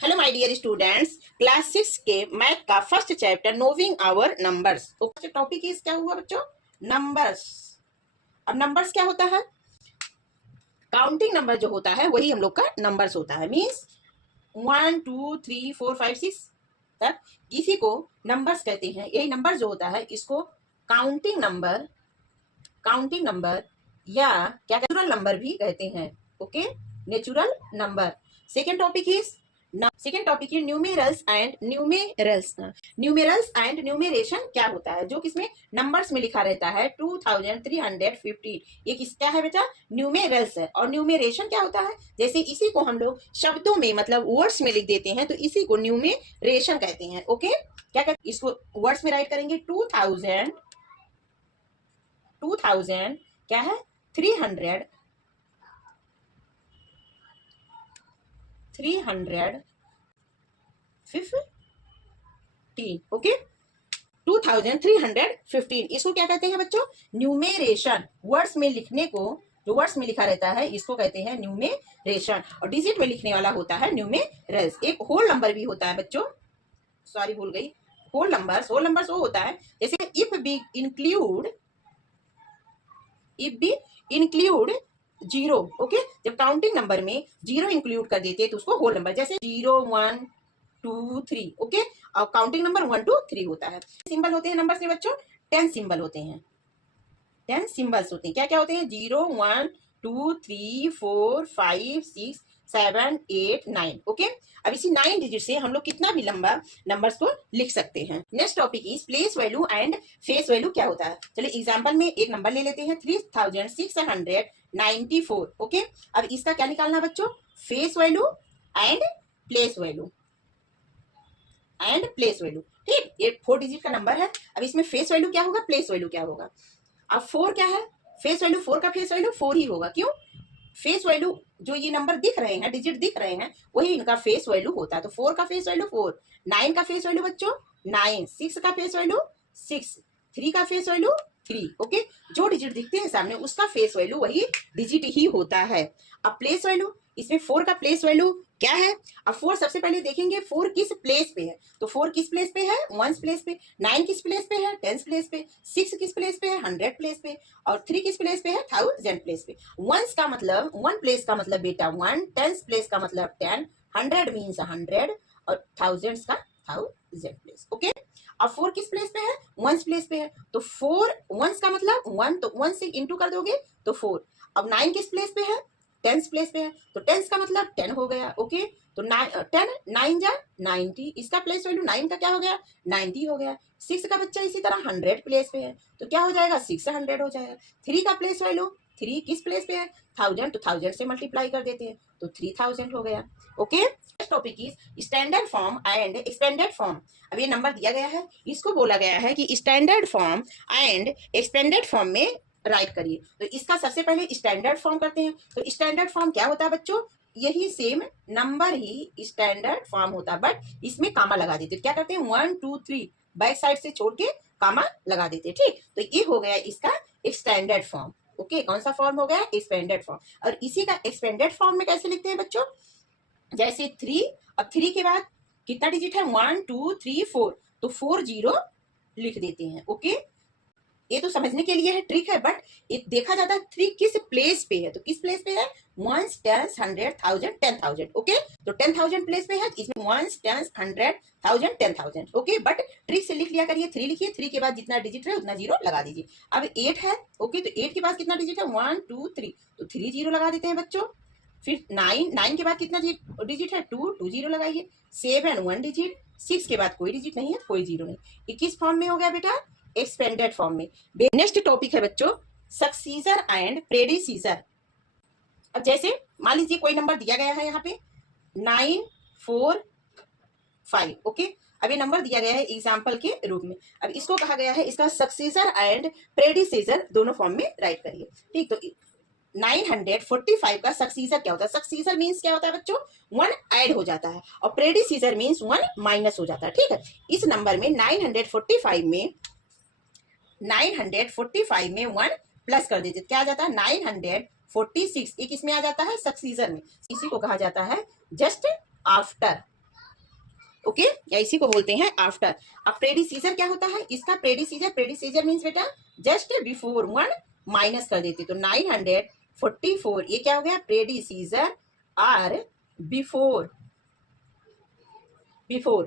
Hello my dear students, class 6 के math का first chapter knowing our numbers. Topic is क्या हुआ बच्चों? नंबर्स। अब नंबर्स क्या होता है? काउंटिंग नंबर जो होता है वही हम लोग का नंबर्स होता है। मीन्स 1 2 3 4 5 6 तक इसी को नंबर्स कहते हैं। यही नंबर जो होता है इसको काउंटिंग नंबर या क्या नेचुरल नंबर भी कहते हैं। Okay, natural number. Second topic is numerals and numeration. क्या होता है? जो किसमें नंबर्स में लिखा रहता है 2315। ये किसका है बेटा? न्यूमेरल्स है। और न्यूमेरेशन क्या होता है? जैसे इसी को हम लोग शब्दों में मतलब वर्ड्स में लिख देते हैं तो इसी को न्यूमेरेशन कहते हैं। ओके, क्या कहते हैं? इसको वर्ड्स में राइट करेंगे 2000 क्या है? 315। ओके, 2315 इसको क्या कहते हैं बच्चों? न्यूमेरेशन। वर्ड्स में लिखने को, जो वर्ड्स में लिखा रहता है इसको कहते हैं न्यूमेरेशन। और डिजिट में लिखने वाला होता है न्यूमेरल्स। एक होल नंबर भी होता है बच्चों, सॉरी भूल गई। होल नंबर्स वो होता है जैसे if be include zero. Okay, जब काउंटिंग नंबर में जीरो इंक्लूड कर देते हैं तो उसको होल नंबर, जैसे 0 1 2 3। ओके, और काउंटिंग नंबर 1 2 3 होता है। सिंबल होते हैं नंबर्स में बच्चों, 10 सिंबल होते हैं। 10 सिंबल्स होते हैं। क्या क्या होते हैं? 0 1 2 3 4 5 6 7 8 9। ओके, अब इसी 9 डिजिट से हम लोग कितना भी लंबा नंबर्स को लिख सकते हैं। Next topic is place value and face value. क्या होता है? चलिए एग्जांपल में एक नंबर ले लेते हैं 3694। ओके, अब इसका क्या निकालना बच्चों? Face value and place value. ठीक, ये 4 डिजिट का नंबर है। अब इसमें फेस वैल्यू क्या होगा, प्लेस वैल्यू क्या होगा? अब 4 क्या है? फेस वैल्यू 4 का फेस वैल्यू 4 ही होगा। क्यों? फेस वैल्यू जो ये नंबर दिख रहे हैं, डिजिट दिख रहे हैं, वही इनका फेस वैल्यू होता है। तो 4 का फेस वैल्यू 4, 9 का फेस वैल्यू बच्चों 9, 6 का फेस वैल्यू 6, 3 का फेस वैल्यू 3। ओके, जो डिजिट दिखते हैं सामने उसका फेस वैल्यू वही डिजिट ही होता है। अब प्लेस वैल्यू, इसमें 4 का प्लेस वैल्यू क्या है? अब 4 सबसे पहले देखेंगे 4 किस प्लेस पे है। तो 4 किस प्लेस पे है? 1 प्लेस पे। 9 किस प्लेस पे है? 10 प्लेस पे। 6 किस प्लेस पे है? 100 प्लेस पे। और 3 किस प्लेस पे है? 1000 प्लेस पे। 1 का मतलब 1 प्लेस का मतलब बेटा 1, 10 प्लेस का मतलब 10, 100 मीन्स 100 और 1000 का 1000 प्लेस। ओके, अब 4 किस प्लेस पे है? 1 प्लेस पे है। तो 4 1 का मतलब 1, तो 1 से इंटू कर दोगे तो 4। अब 9 किस प्लेस पे है? 10 प्लेस पे है। तो 10 का मतलब 10 हो गया। ओके, तो 10 9 जा 90, इसका प्लेस वैल्यू 9 का क्या हो गया? 90 हो गया। 6 का बच्चा इसी तरह 100 प्लेस पे है तो क्या हो जाएगा? 600 हो जाएगा। 3 का प्लेस वैल्यू 3 किस प्लेस पे है? 1000, तो 1000 से मल्टीप्लाई कर देते हैं तो 3000 हो गया। Okay, topic is standard form and expanded form. अब ये नंबर दिया गया है, इसको बोला गया है कि standard form and expanded form में राइट करिए। तो इसका सबसे पहले स्टैंडर्ड फॉर्म करते हैं। तो स्टैंडर्ड फॉर्म क्या होता है बच्चों? यही सेम नंबर ही स्टैंडर्ड फॉर्म होता है, बट इसमें कामा लगा देते। क्या करते हैं? 1 2 3 बैक साइड से छोड़ के कामा लगा देते। ठीक, तो ये हो गया इसका स्टैंडर्ड फॉर्म। ओके, कौन सा फॉर्म हो गया? Expanded form. और इसी का एक्सपेंडेड फॉर्म में कैसे लिखते हैं बच्चों? जैसे 3, अब 3 के बाद कितना डिजिट है? 1 2 3 4, तो 4 0 लिख देते हैं। ओके, ये तो समझने के लिए है, ट्रिक है, बट ये देखा जाता है 3 किस प्लेस पे है। तो किस प्लेस पे है? 1 10 100 1000 10,000। ओके, तो 10,000 प्लेस पे है, इसमें 1 10 100 1000 10,000। ओके, बट ट्रिक से लिख लिया करिए। 3 लिखिए, 3 के बाद जितना डिजिट है उतना जीरो लगा दीजिए। अब 8 है। ओके, तो 8 के बाद कितना डिजिट है? 1 2 3, तो 3 0 लगा देते हैं बच्चों। फिर 9 के बाद कितना डिजिट है? 2 2 0 लगाइए। 7 1 डिजिट। 6 के बाद कोई डिजिट नहीं है, कोई जीरो नहीं। 21 फॉर्म में हो गया बेटा, एक्सपेंडेड फॉर्म में। नेक्स्ट टॉपिक है बच्चों सक्सीजर एंड प्रेडिसीजर। अब जैसे मान लीजिए कोई नंबर दिया गया है यहाँ पे 9 4 5। ओके, अब ये नंबर दिया गया है एग्जाम्पल के रूप में। अब इसको कहा गया है इसका सक्सीजर एंड प्रेडिसीजर दोनों फॉर्म में राइट करिए। ठीक, तो 945 का सक्सीजर क्या होता है? सक्सीजर मीन्स क्या होता है बच्चों? 1 ऐड हो जाता है और प्रेडिसीजर मीन्स 1 माइनस हो जाता है। ठीक है, इस नंबर में 945 में 1 प्लस कर देते, क्या आ जाता है? 946। एक इसमें आ जाता है सक्सीजर में, इसी को कहा जाता है जस्ट आफ्टर। ओके, या इसी को बोलते हैं आफ्टर। अब प्रेडिसीजर क्या होता है इसका? प्रेडिसीजर मीन्स बेटा जस्ट बिफोर वन माइनस कर देते, तो 944 ये क्या हो गया? Predecessor are before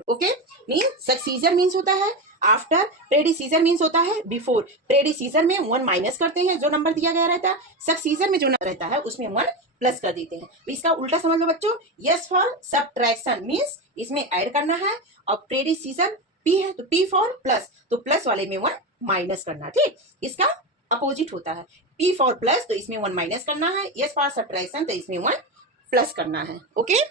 okay. Mean successor means होता है आफ्टर, प्रेडिसीजर मीन्स होता है बिफोर। प्रेडिसीजर में वन माइनस करते हैं जो नंबर दिया गया रहता है, सक्सीजर में जो नंबर रहता है उसमें वन प्लस कर देते हैं। तो इसका उल्टा समझ लो बच्चों, यस फॉर सब्ट्रैक्शन मीन्स इसमें ऐड करना है, और प्रेडिसीजर पी है तो पी फॉर प्लस, तो प्लस वाले में वन माइनस करना। ठीक, इसका अपोजिट होता है, पी फॉर प्लस तो इसमें वन माइनस करना है, यस फॉर सब्ट्रैक्शन तो इसमें वन प्लस करना है। ओके